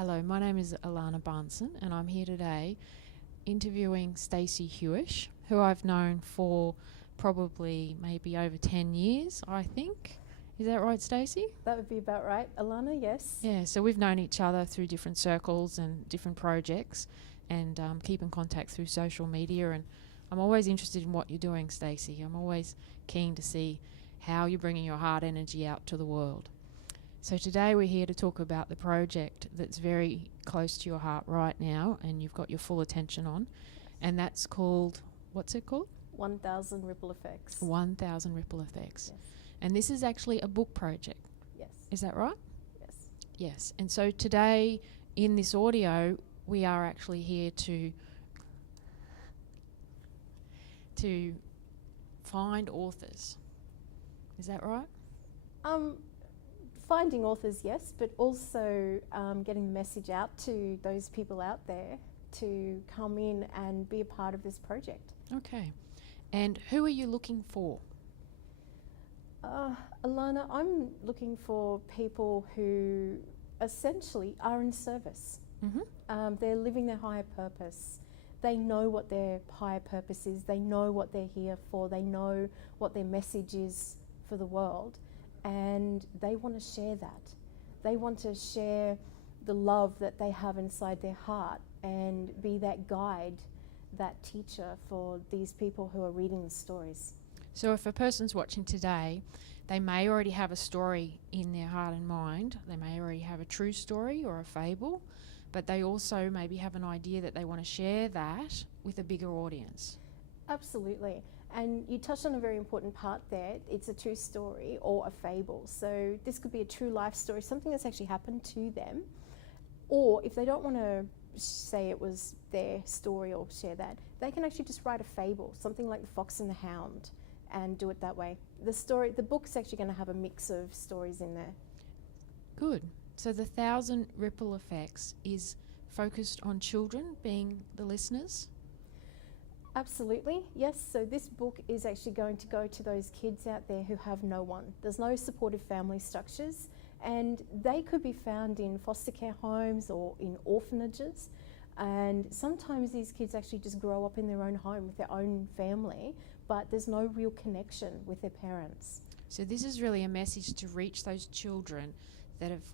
Hello, my name is Alana Barnson and I'm here today interviewing Stacey Huish, who I've known for probably maybe over 10 years, I think. Is that right, Stacey? That would be about right. Alana, yes. Yeah, so we've known each other through different circles and different projects and keep in contact through social media, and I'm always interested in what you're doing, Stacey. I'm always keen to see how you're bringing your heart energy out to the world. So today we're here to talk about the project that's very close to your heart right now and you've got your full attention on, and that's called, what's it called? 1,000 Ripple Effects. 1,000 Ripple Effects. Yes. And this is actually a book project. Yes. Is that right? Yes. Yes. And so today in this audio we are actually here to find authors. Is that right? Finding authors, yes, but also getting the message out to those people out there to come in and be a part of this project. Okay. And who are you looking for? Alana, I'm looking for people who essentially are in service. Mm-hmm. They're living their higher purpose. They know what their higher purpose is. They know what they're here for. They know what their message is for the world. And they want to share that. They want to share the love that they have inside their heart and be that guide, that teacher for these people who are reading the stories. So if a person's watching today, they may already have a story in their heart and mind. They may already have a true story or a fable, but they also maybe have an idea that they want to share that with a bigger audience. Absolutely. And you touched on a very important part there. It's a true story or a fable. So this could be a true life story, something that's actually happened to them. Or if they don't want to say it was their story or share that, they can actually just write a fable, something like The Fox and the Hound, and do it that way. The book's actually going to have a mix of stories in there. Good. So the 1,000 Ripple Effects is focused on children being the listeners? Absolutely, yes. So this book is actually going to go to those kids out there who have no one. There's no supportive family structures, and they could be found in foster care homes or in orphanages. And sometimes these kids actually just grow up in their own home with their own family, but there's no real connection with their parents. So this is really a message to reach those children that have,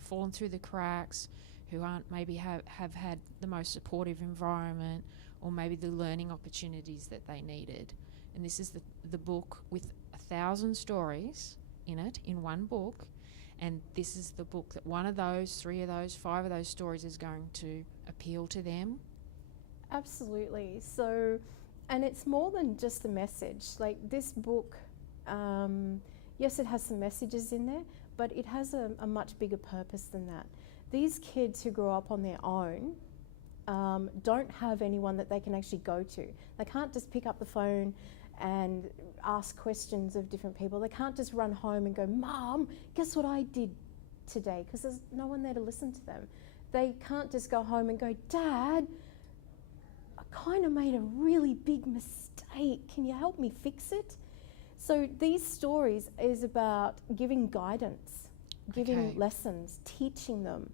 fallen through the cracks, who aren't maybe have had the most supportive environment, or maybe the learning opportunities that they needed. And this is the book with 1,000 stories in it, in one book. And this is the book that one of those, 3 of those, 5 of those stories is going to appeal to them. Absolutely. So, and it's more than just the message. Like this book, yes, it has some messages in there, but it has a much bigger purpose than that. These kids who grow up on their own don't have anyone that they can actually go to. They can't just pick up the phone and ask questions of different people. They can't just run home and go, "Mom, guess what I did today?" Because there's no one there to listen to them. They can't just go home and go, "Dad, I kind of made a really big mistake. Can you help me fix it?" So these stories is about giving guidance, giving lessons, teaching them,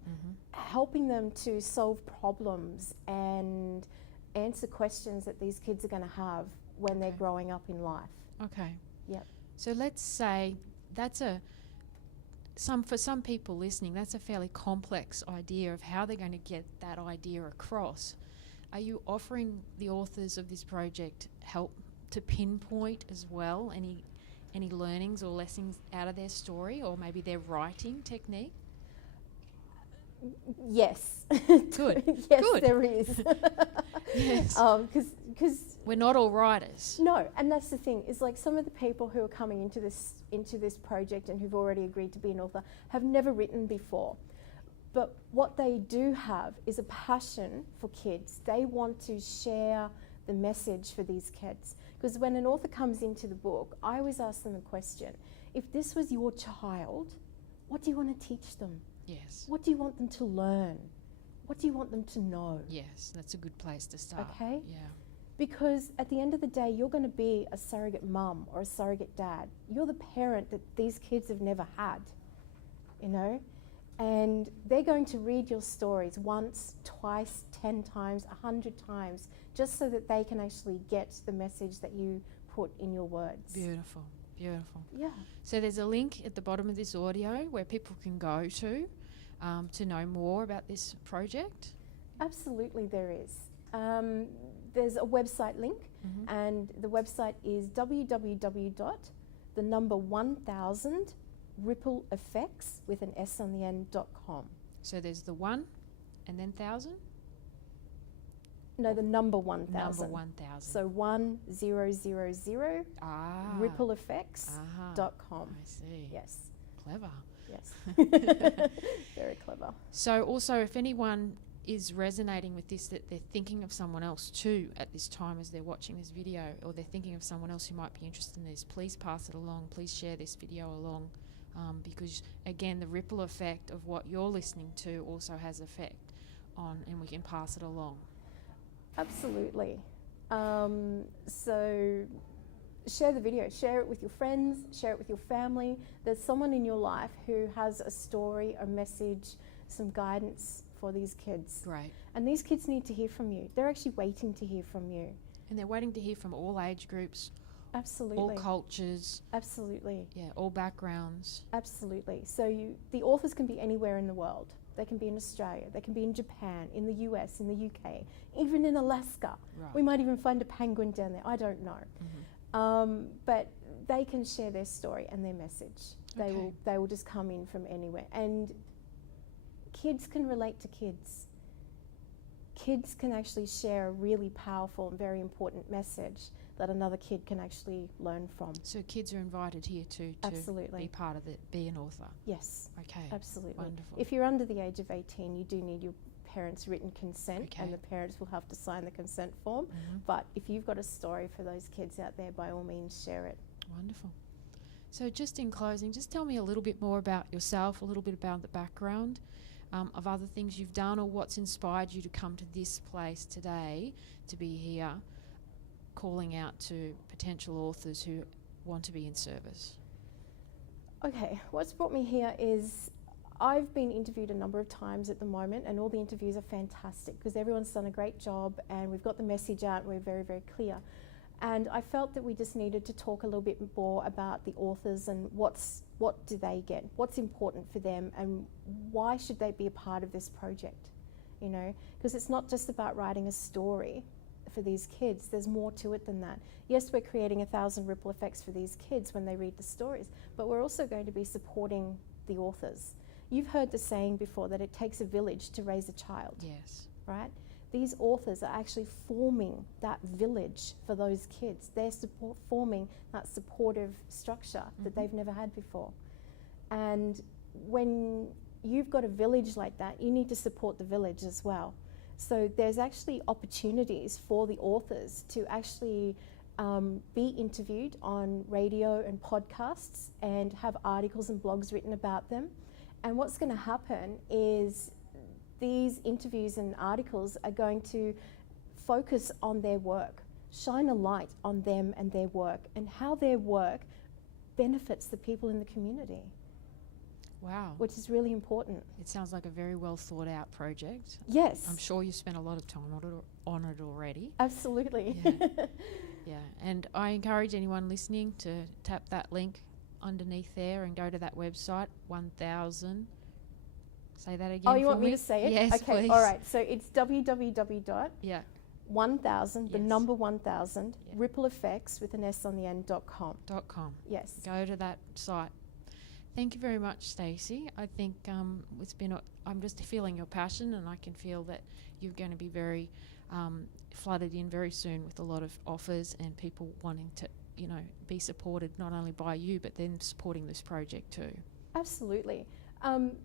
helping them to solve problems and answer questions that these kids are going to have when they're growing up in life. Okay. Yep. So let's say that's for some people listening, that's a fairly complex idea of how they're going to get that idea across. Are you offering the authors of this project help to pinpoint as well any learnings or lessons out of their story, or maybe their writing technique? Yes. Good. Yes, Good. there is. Yes. Because we're not all writers. No, and that's the thing. Is like some of the people who are coming into this project and who've already agreed to be an author have never written before. But what they do have is a passion for kids. They want to share the message for these kids. Because when an author comes into the book, I always ask them a question. If this was your child, what do you want to teach them? Yes. What do you want them to learn? What do you want them to know? Yes, that's a good place to start. Okay? Yeah. Because at the end of the day, you're going to be a surrogate mum or a surrogate dad. You're the parent that these kids have never had, And they're going to read your stories once, twice, 10 times, 100 times, just so that they can actually get the message that you put in your words. Beautiful, beautiful. Yeah. So there's a link at the bottom of this audio where people can go to know more about this project. Absolutely, there is. There's a website link, and the website is www.1000rippleeffects with an S on the end.com. So there's the 1 and then 1,000? No, the number 1,000. Number 1,000. So 1000 rippleeffects.com. I see. Yes. Clever. Yes. Very clever. So also, if anyone is resonating with this, that they're thinking of someone else too at this time as they're watching this video, or they're thinking of someone else who might be interested in this, please pass it along. Please share this video along, because again, the ripple effect of what you're listening to also has effect on, and we can pass it along. Absolutely. So share the video, share it with your friends, share it with your family. There's someone in your life who has a story, a message, some guidance for these kids. Great. And these kids need to hear from you. They're actually waiting to hear from you. And they're waiting to hear from all age groups, Absolutely. all cultures. Absolutely. Yeah, all backgrounds. Absolutely. So the authors can be anywhere in the world. They can be in Australia, they can be in Japan, in the US, in the UK, even in Alaska. Right. We might even find a penguin down there, I don't know. But they can share their story and their message. Okay. They will just come in from anywhere. And kids can relate to kids. Kids can actually share a really powerful and very important message that another kid can actually learn from. So kids are invited here to Absolutely. be part of it, be an author. Yes. Okay. Absolutely. Wonderful. If you're under the age of 18, you do need your parents' written consent, Okay. and the parents will have to sign the consent form. But if you've got a story for those kids out there, by all means, share it. Wonderful. So just in closing, just tell me a little bit more about yourself, a little bit about the background of other things you've done, or what's inspired you to come to this place today, to be here, calling out to potential authors who want to be in service. Okay, what's brought me here is I've been interviewed a number of times at the moment, and all the interviews are fantastic because everyone's done a great job and we've got the message out and we're very, very clear. And I felt that we just needed to talk a little bit more about the authors and what do they get, what's important for them, and why should they be a part of this project, you know? Because it's not just about writing a story for these kids, there's more to it than that. Yes, we're creating 1,000 ripple effects for these kids when they read the stories, but we're also going to be supporting the authors. You've heard the saying before that it takes a village to raise a child. Yes. Right? These authors are actually forming that village for those kids. They're forming that supportive structure that they've never had before. And when you've got a village like that, you need to support the village as well. So there's actually opportunities for the authors to actually be interviewed on radio and podcasts and have articles and blogs written about them. And what's going to happen is these interviews and articles are going to focus on their work, shine a light on them and their work, and how their work benefits the people in the community. Wow. Which is really important. It sounds like a very well thought out project. Yes. I'm sure you spent a lot of time on it already. Absolutely. Yeah. Yeah. And I encourage anyone listening to tap that link underneath there and go to that website, 1000. Say that again. Oh, you for want me to say it? Yes, okay, please. all right. So it's www.1000, Yeah. the Yes. number 1000, Yeah. rippleeffects with an S on the end.com. .com. Yes. Go to that site. Thank you very much, Stacey. I think it's been. I'm just feeling your passion, and I can feel that you're going to be very flooded in very soon with a lot of offers and people wanting to, you know, be supported not only by you but then supporting this project too. Absolutely.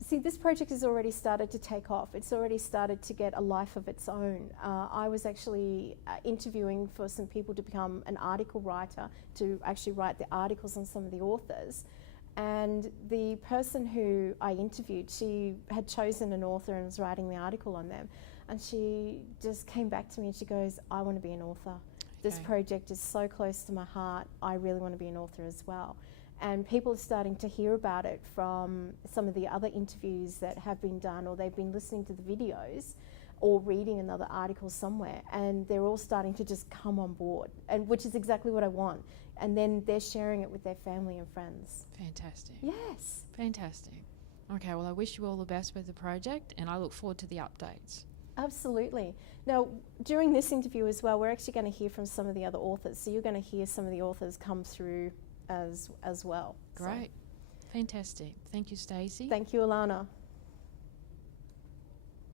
See, this project has already started to take off. It's already started to get a life of its own. I was actually interviewing for some people to become an article writer, to actually write the articles on some of the authors. And the person who I interviewed, she had chosen an author and was writing the article on them. And she just came back to me and she goes, I want to be an author. This Okay. project is so close to my heart. I really want to be an author as well. And people are starting to hear about it from some of the other interviews that have been done, or they've been listening to the videos or reading another article somewhere, and they're all starting to just come on board, and which is exactly what I want. And then they're sharing it with their family and friends. Fantastic. Yes. Fantastic. Okay, well, I wish you all the best with the project, and I look forward to the updates. Absolutely. Now, during this interview as well, we're actually going to hear from some of the other authors. So you're going to hear some of the authors come through as well. Great. Fantastic. Thank you, Stacey. Thank you, Alana.